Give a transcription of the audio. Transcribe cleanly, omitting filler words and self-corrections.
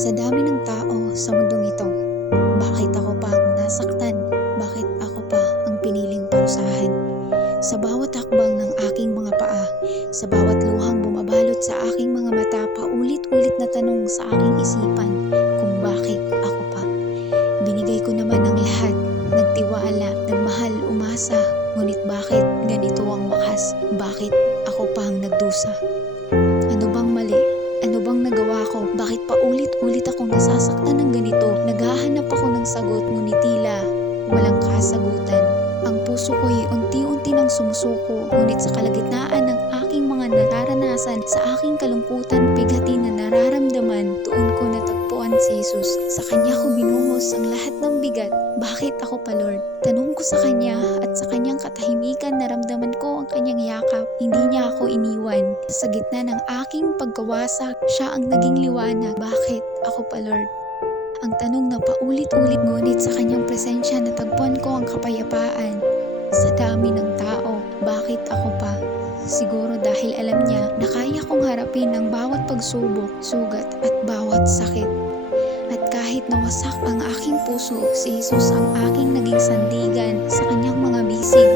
Sa dami ng tao sa mundong ito, bakit ako pa ang nasaktan? Bakit ako pa ang piniling parusahan? Sa bawat hakbang ng aking mga paa, sa bawat luhang bumabalot sa aking mga mata, paulit-ulit na tanong sa aking isipan kung bakit ako pa. Binigay ko naman ang lahat, nagtiwala, nagmahal, umasa, ngunit bakit ganito ang wakas? Bakit ako pa ang nagdusa? Ano bang mali? Ano bang nagawa ko? Bakit paulit-ulit akong nasasaktan ng ganito? Naghahanap ako ng sagot, ngunit tila walang kasagutan. Ang puso ko'y unti-unti nang sumusuko, ngunit sa kalagitnaan ng aking mga nararanasan, sa aking kalungkutan, bighati na nararamdaman, doon ko natagpuan si Jesus. Sa Kanya ko binuhos ang lahat ng bigat. Bakit ako pa, Lord? Tanong ko sa Kanya, at sa Kanyang katahimikan naramdaman ko ang Kanyang yakap. Hindi Niya ako iniwan. Sa gitna ng aking pagkawasak, Siya ang naging liwanag. Bakit ako pa, Lord? Ang tanong na paulit-ulit, ngunit sa Kanyang presensya natagpuan ko ang kapayapaan. Sa dami ng tao, bakit ako pa? Siguro dahil alam Niya na kaya kong harapin ang bawat pagsubok, sugat at bawat sakit. At kahit nawasak ang aking puso, si Jesus ang aking naging sandigan. Sa Kanyang mga bisig,